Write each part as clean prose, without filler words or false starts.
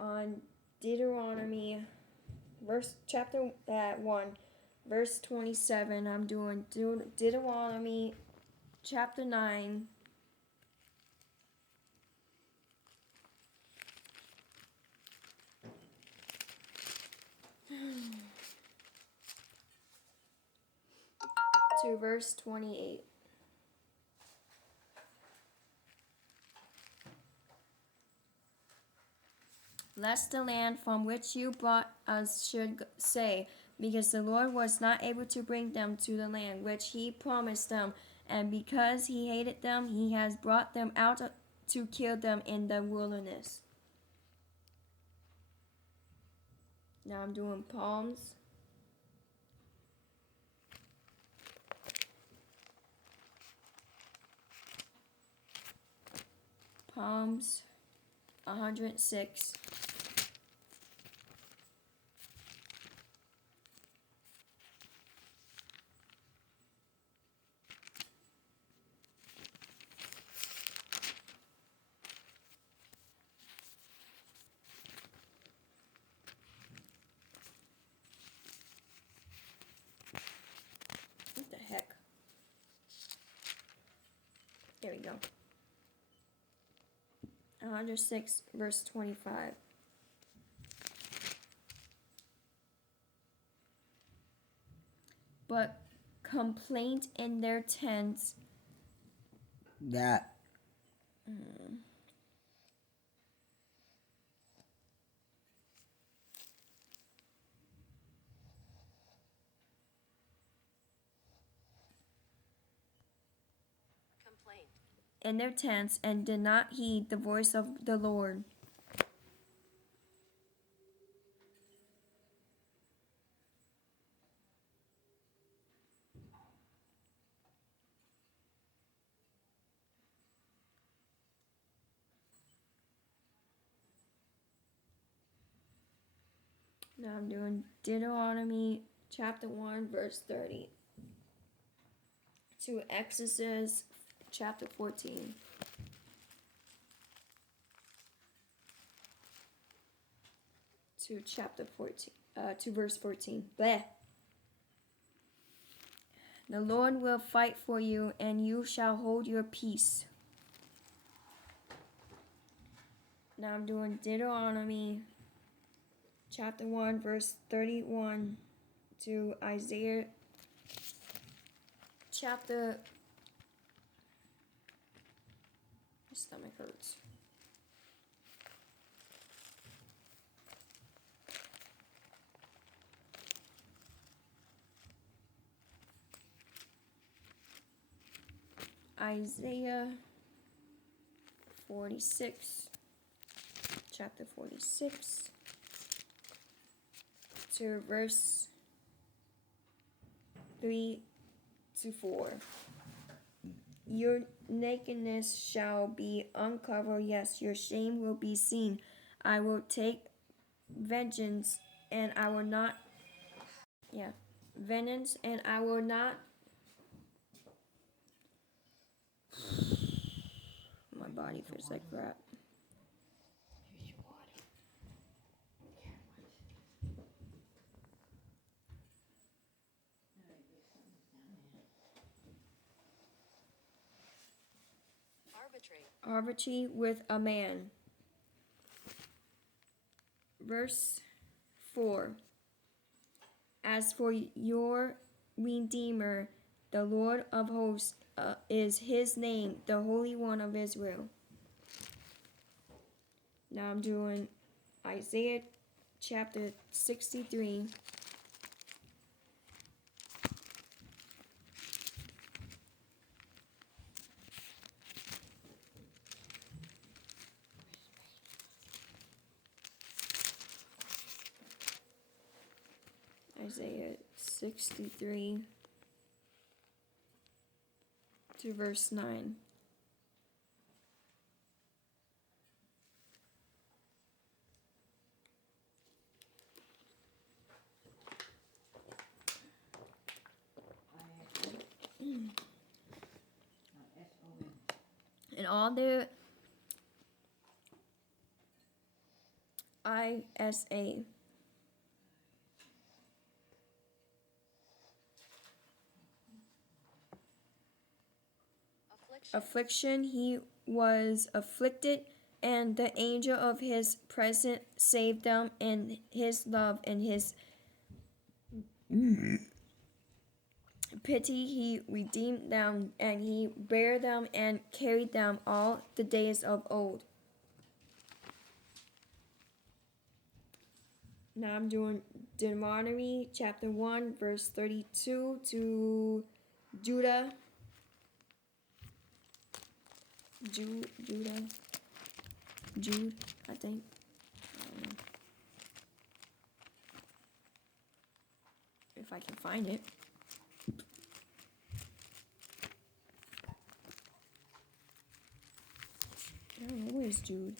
on Deuteronomy, chapter 1, verse 27. I'm doing Deuteronomy chapter 9. To verse 28. Lest the land from which you brought us should say, because the Lord was not able to bring them to the land which he promised them, and because he hated them, he has brought them out to kill them in the wilderness. Now I'm doing Psalms. Psalms 106. What the heck? There we go. 106, verse 25. But complaint in their tents. That. In their tents, and did not heed the voice of the Lord. Now I'm doing Deuteronomy chapter 1, verse 30. To Exodus chapter 14. To chapter 14. To verse 14. Bleh. The Lord will fight for you, and you shall hold your peace. Now I'm doing Deuteronomy chapter 1, verse 31 to Isaiah chapter. My stomach hurts. Isaiah 46, chapter 46, to verse 3 to 4. Your nakedness shall be uncovered, yes, your shame will be seen. I will take vengeance, and I will not, vengeance, and I will not. My body feels like crap. Arbitrary with a man. Verse 4. As for your Redeemer, the Lord of hosts is his name, the Holy One of Israel. Now I'm doing Isaiah chapter 63. Isaiah 63 to verse 9. And ISA. Affliction, he was afflicted, and the angel of his presence saved them in his love and his pity. He redeemed them, and he bare them and carried them all the days of old. Now I'm doing Deuteronomy chapter 1, verse 32 to Judah. Jude, I think. I don't know. If I can find it. I don't know, where's Jude?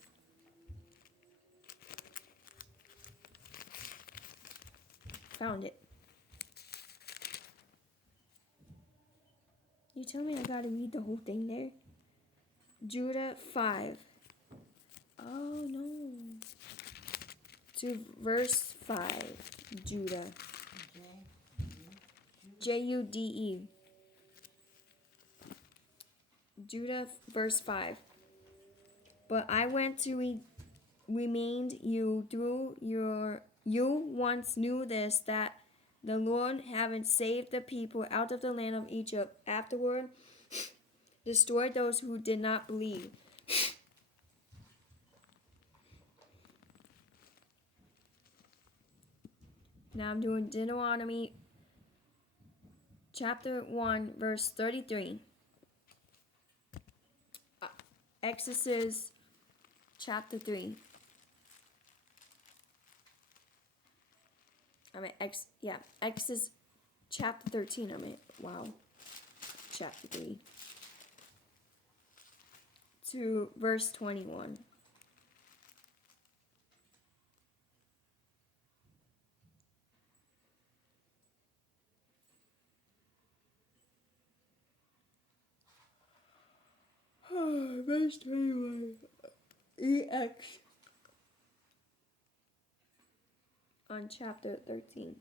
Found it. You tell me I gotta read the whole thing there? Judah 5. Oh no. To verse 5. Judah. Jude. Judah verse 5. But I went to remind you through you once knew this, that the Lord, having saved the people out of the land of Egypt, afterward destroyed those who did not believe. Now I'm doing Deuteronomy chapter 1, verse 33. Exodus chapter 3. Exodus chapter 13. Chapter 3. To verse 21. Verse 21. EX. On chapter 13.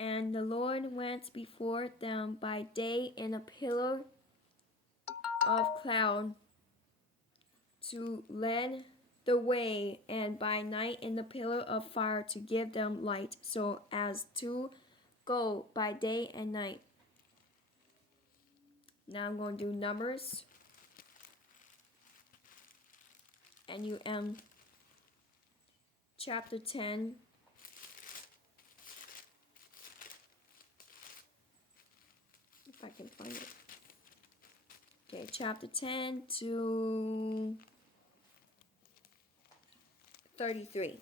And the Lord went before them by day in a pillar of cloud to lead the way, and by night in the pillar of fire to give them light, so as to go by day and night. Now I'm going to do Numbers. NUM chapter 10. If I can find it. Okay, chapter 10 to 33.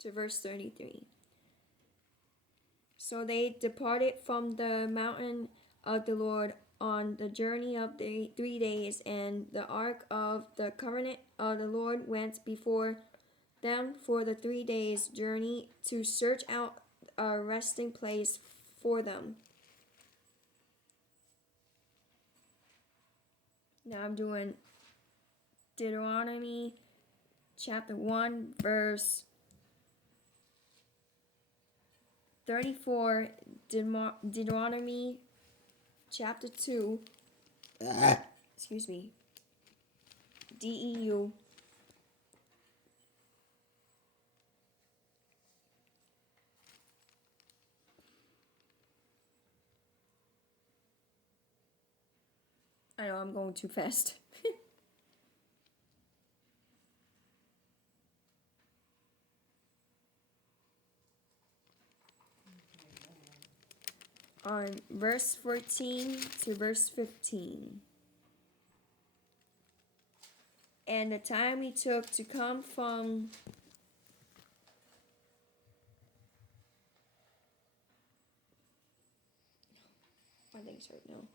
To verse 33. So they departed from the mountain of the Lord on the journey of the 3 days, and the ark of the covenant of the Lord went before them for the 3 days' journey to search out a resting place for them. Now I'm doing Deuteronomy chapter 1, verse 34, Deuteronomy chapter 2, excuse me, DEU. I know I'm going too fast. On verse 14 to verse 15. And the time he took to come from I think it's right now.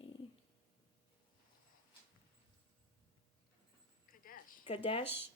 Okay. Kadesh